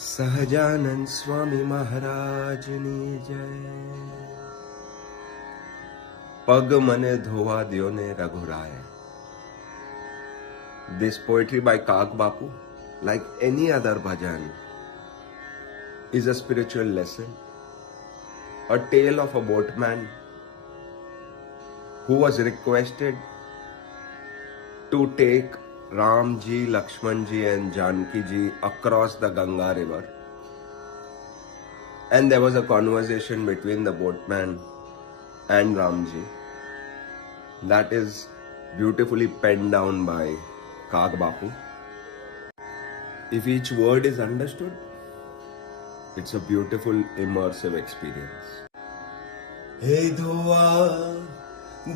સહજાનંદ સ્વામી મહારાજની જય. પગ મને ધોવા દ્યો ને રઘુરાય. This poetry by Kag Bapu, like any other bhajan, is a spiritual lesson, a tale of a boatman who was requested to take Ramji, Lakshmanji and Janki across the Ganga river. And there was a conversation between the boatman and Ramji that is beautifully penned down by Kag Bapu. If each word is understood, it's a beautiful immersive experience. Hey Dua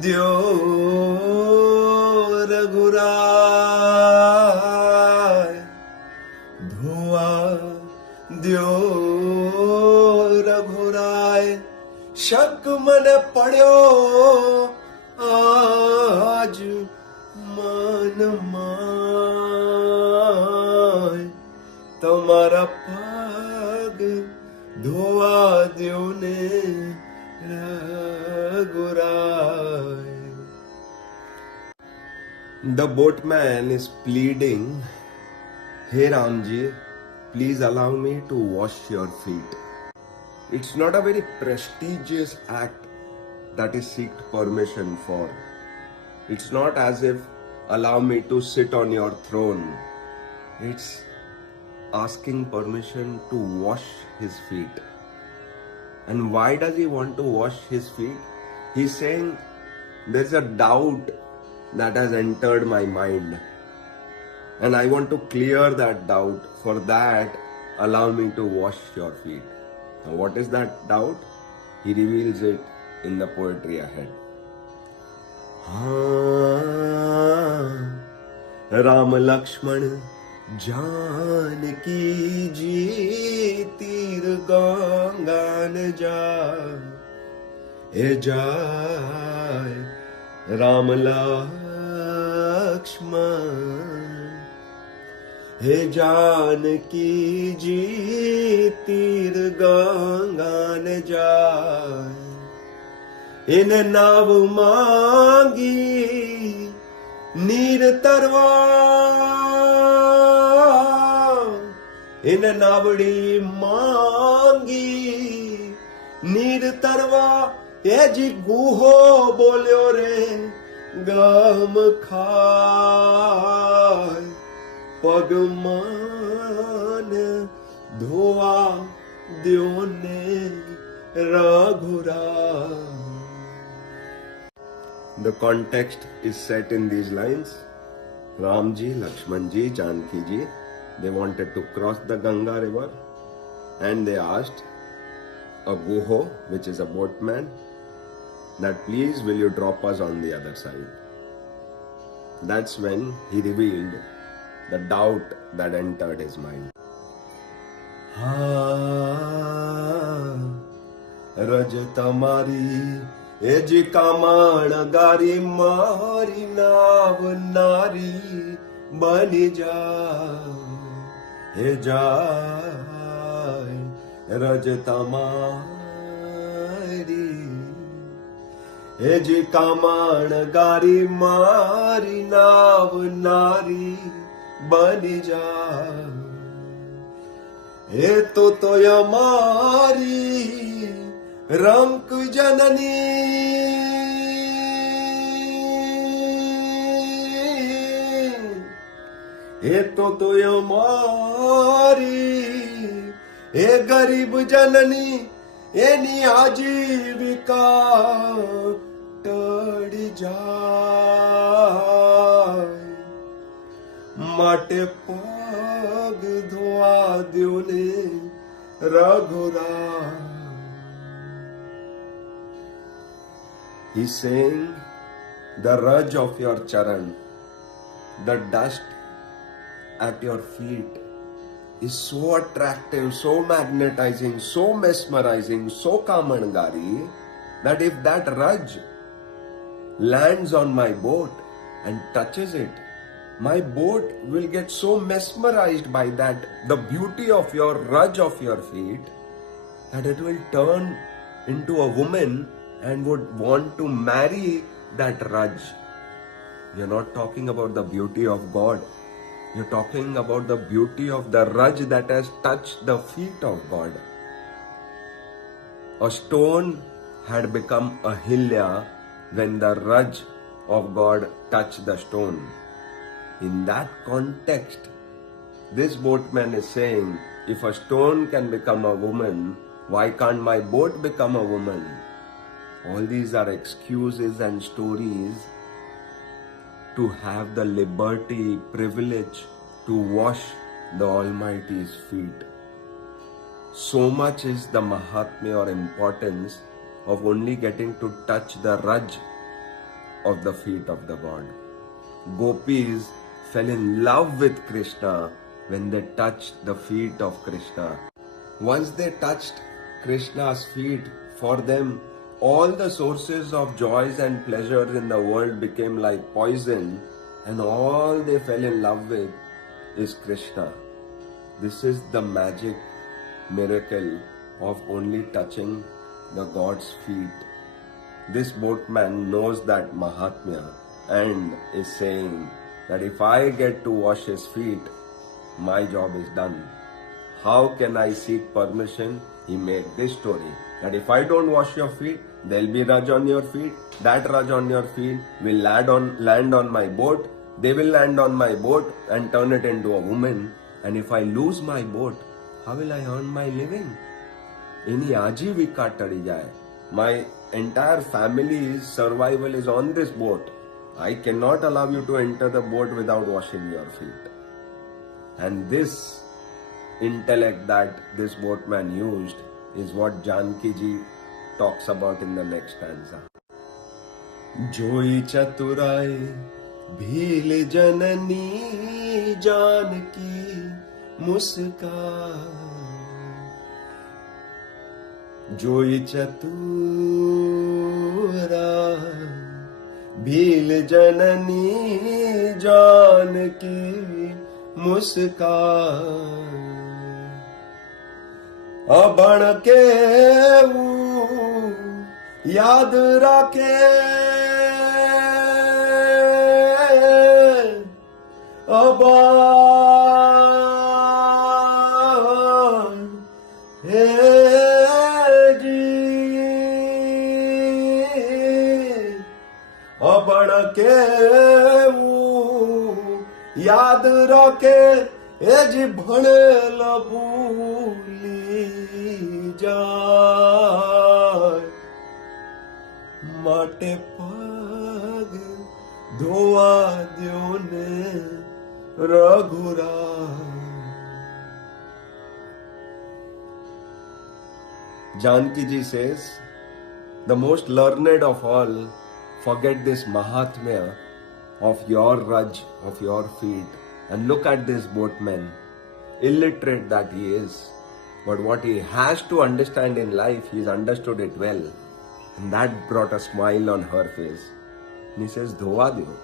Dyo Raghurai, Dua Dyo Raghurai, शक मन पड़ो आज मन my, तुम्हारा पग धोआ द्यो ने रघुराय. The boatman is pleading, "Hey Ramji, please allow me to wash your feet." It's not a very prestigious act that is seeked permission for. It's not as if allow me to sit on your throne. It's asking permission to wash his feet. And why does he want to wash his feet? He's saying there's a doubt that has entered my mind. And I want to clear that doubt. For that, allow me to wash your feet. Now, what is that doubt? He reveals it in the poetry ahead. Ram Lakshman Janki ji tir Ganga n jay, Ram Lakshman, हे जानकी जी तीर गंगा न जाय. इन नाव मांगी नीर तरवा, इन नावड़ी मांगी नीर तरवा. ये जी गुहो बोल्यो रे गम खाय, पग मन धोआ द्यो ने रघुराय. The context is set in these lines. Ramji, Lakshmanji, Janki, they wanted to cross the Ganga river and they asked a Guho, which is a boatman, that please will you drop us on the other side. That's when he revealed the doubt that entered his mind. रज तमारी as कामण गारी मारी नाव नारी बन जा, हे जाय रज तमारी एज कामण गारी मारी नाव नारी बन जा. हे तो हमारी रंक जननी, हे तो हमारी हे गरीब जननी, एनी आजीविका टड़ जाय. माटे पग धोआ द्यो ने रघुराय. He's saying the raj of your charan, the dust at your feet is so attractive, so magnetizing, so mesmerizing, so kamangari that if that raj lands on my boat and touches it, My boat will get so mesmerized by that, the beauty of your raj of your feet, that it will turn into a woman and would want to marry that raj. You're not talking about the beauty of God. You're talking about the beauty of the raj that has touched the feet of God. A stone had become a hilya when the raj of God touched the stone. In that context, this boatman is saying, if a stone can become a woman, why can't my boat become a woman? All these are excuses and stories to have the liberty, privilege to wash the Almighty's feet. So much is the mahatmya or importance of only getting to touch the raj of the feet of the God. Gopis fell in love with Krishna when they touched the feet of Krishna. Once they touched Krishna's feet, for them all the sources of joys and pleasures in the world became like poison, and all they fell in love with is Krishna. This is the magic miracle of only touching the God's feet. This boatman knows that mahatmya and is saying that if I get to wash his feet, my job is done. How can I seek permission? He made this story that if I don't wash your feet, there'll be raj on your feet. That raj on your feet will land on my boat. They will land on my boat and turn it into a woman. And if I lose my boat, how will I earn my living? Any ajivika tadi jaye. My entire family's survival is on this boat. I cannot allow you to enter the boat without washing your feet. And this intellect that this boatman used is what Janki ji talks about in the next stanza. Joi chaturai bhil janani Janki muskaan. Joi chaturai Bhil जननी जानकी मुस्कान. अबण के याद रखे अबान हे अबण के याद रखे ए जी भणेल भूली जाय. माटे पग धोआ द्यो ने रघुराय. Janki ji says, the most learned of all forget this mahatmya of your raj, of your feet, and look at this boatman, illiterate that he is, but what he has to understand in life, he's understood it well, and that brought a smile on her face. And he says, Dhoa deo,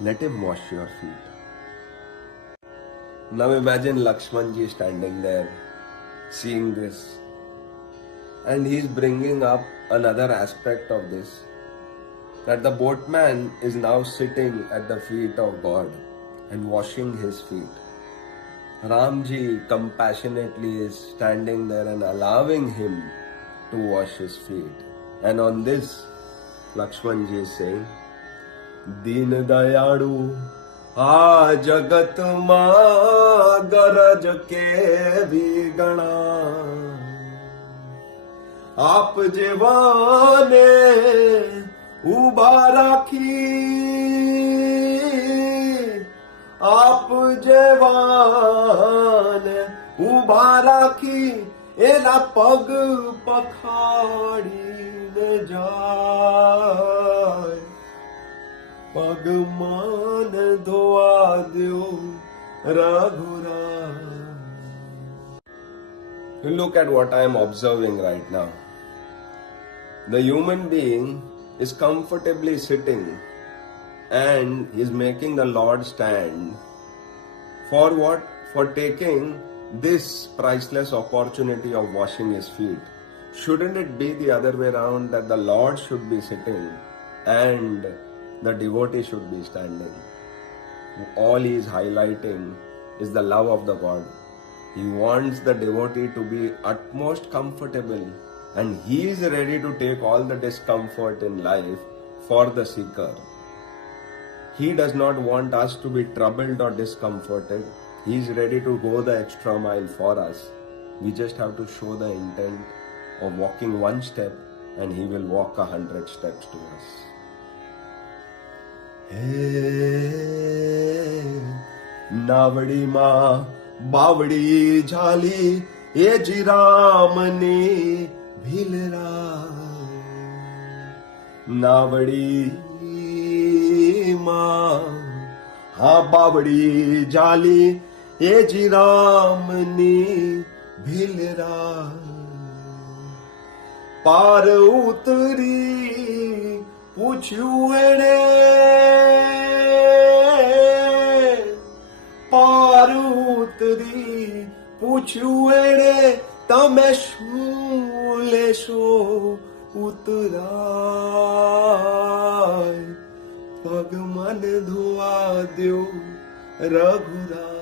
let him wash your feet. Now imagine Lakshmanji standing there, seeing this, and he's bringing up another aspect of this, that the boatman is now sitting at the feet of God and washing his feet. Ramji compassionately is standing there and allowing him to wash his feet. And on this, Lakshmanji is saying, Deen Dayalu आ जगत मां गरज के भी गणा. आप जेवाने उबा राखी, आप जेवान उबा राखी, एना पग पखाड़ी न जाय. पग मान धोआ द्यो रघुराय. Look at what I am observing right now. The human being is comfortably sitting and he's making the Lord stand. For what? For taking this priceless opportunity of washing his feet. Shouldn't it be the other way around, that the Lord should be sitting and the devotee should be standing? All he is highlighting is the love of the God. He wants the devotee to be utmost comfortable, and he is ready to take all the discomfort in life for the seeker. He does not want us to be troubled or discomforted. He is ready to go the extra mile for us. We just have to show the intent of walking one step, and he will walk 100 steps to us. Hey, Navadi ma बावड़ी झाली ये जी राम ने भिलरा नावड़ी माँ हाँ बावड़ी झाली ये जी राम ने भिलरा पार उतरी पूछ्यू एने પાર ઉતરી પૂછ્યું એણે તમે શું લેશો ઉતરાય પગ મન ધોવા દ્યો રઘુરાય.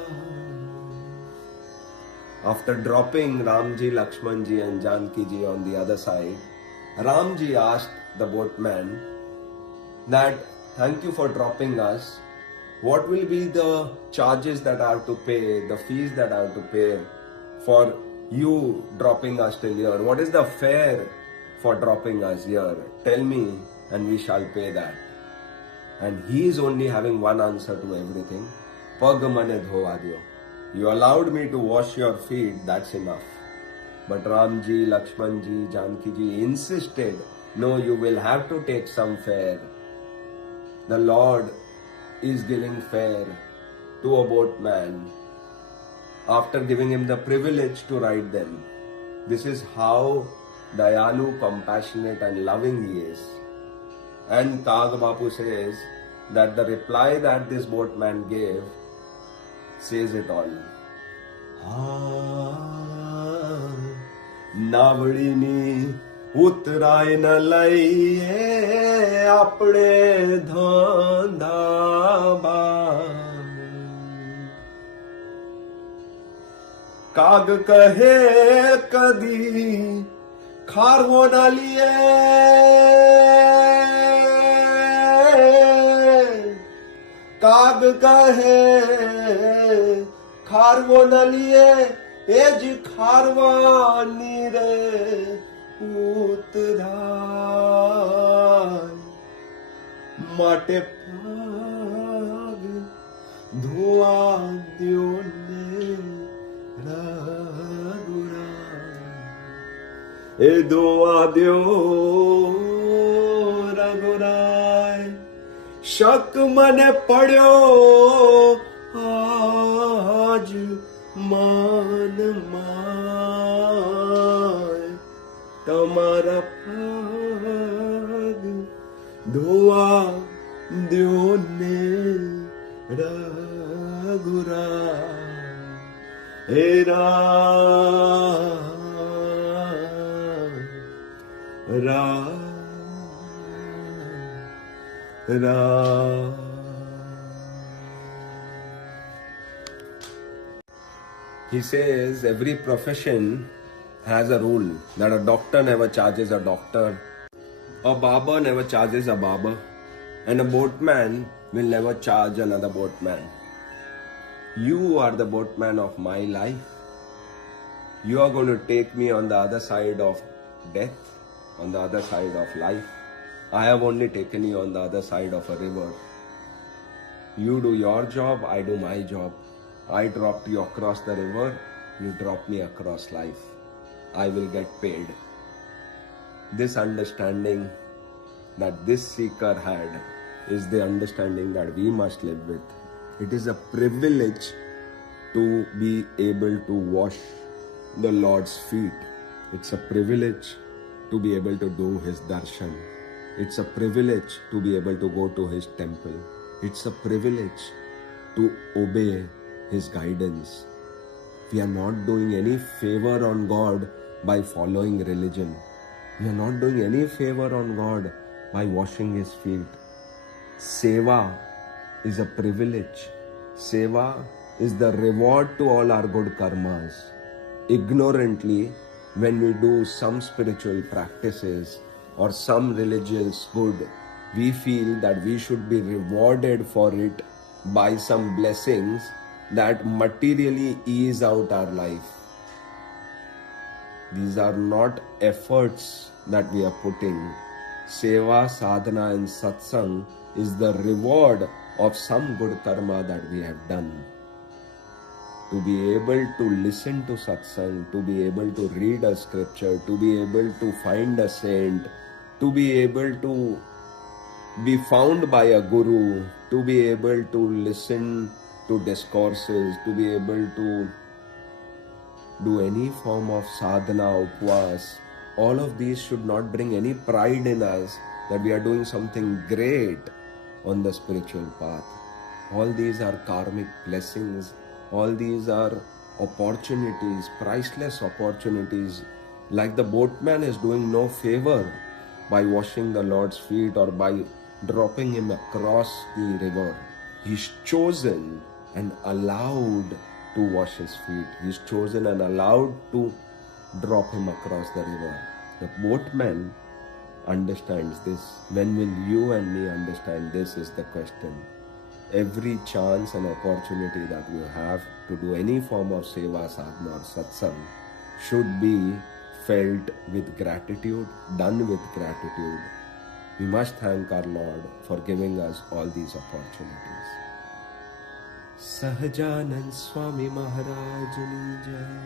After dropping Ramji, Lakshmanji and Janki on the other side, Ramji asked the boatman that, thank you for dropping us. What will be the charges that I have to pay, the fees that I have to pay for you dropping us till here? What is the fare for dropping us here? Tell me and we shall pay that. And he is only having one answer to everything. Pag mane dhova diyo. You allowed me to wash your feet, that's enough. But Ramji, Lakshmanji, Janki insisted, no, you will have to take some fare. The Lord is giving fare to a boatman after giving him the privilege to ride them. This is how Dayalu, compassionate and loving he is. And Kag Bapu says that the reply that this boatman gave says it all. Navadini ઉતરાય ન લઈએ આપણે ધંધાબા કાગ કહે કદી ખારવો ન લીએ કાગ કહે ખારવો ન લીએ એ જ ખારવાની રે ઉતરાય માટે પગ ધોવા દ્યો ને રઘુરાય એ ધોવા દ્યો રઘુરાય શક મને પડ્યો આજ મનમાં તમારા પગ ધોવા દ્યો ને રઘુરાય હે He says every profession has a rule that a doctor never charges a doctor, a barber never charges a barber, and a boatman will never charge another boatman. You are the boatman of my life. You are going to take me on the other side of death, on the other side of life. I have only taken you on the other side of a river. You do your job, I do my job. I dropped you across the river, you drop me across life. I will get paid. This understanding that this seeker had is the understanding that we must live with. It is a privilege to be able to wash the Lord's feet. It's a privilege to be able to do His darshan. It's a privilege to be able to go to His temple. It's a privilege to obey His guidance. We are not doing any favor on God by following religion. We are not doing any favor on God by washing His feet. Seva is a privilege. Seva is the reward to all our good karmas. Ignorantly, when we do some spiritual practices or some religious good, we feel that we should be rewarded for it by some blessings that materially ease out our life. These are not efforts that we are putting. Seva, sadhana and satsang is the reward of some good karma that we have done. To be able to listen to satsang, to be able to read a scripture, to be able to find a saint, to be able to be found by a guru, to be able to listen to discourses, to be able to do any form of sadhana, upvas, all of these should not bring any pride in us that we are doing something great on the spiritual path. All these are karmic blessings. All these are opportunities, priceless opportunities. Like the boatman is doing no favor by washing the Lord's feet or by dropping him across the river. He's chosen and allowed to wash his feet. He's chosen and allowed to drop him across the river. The boatman understands this. When will you and me understand this is the question. Every chance and opportunity that we have to do any form of seva, sadhana or satsang should be felt with gratitude, done with gratitude. We must thank our Lord for giving us all these opportunities. Sahajanand Swami Maharaj Ni Jai.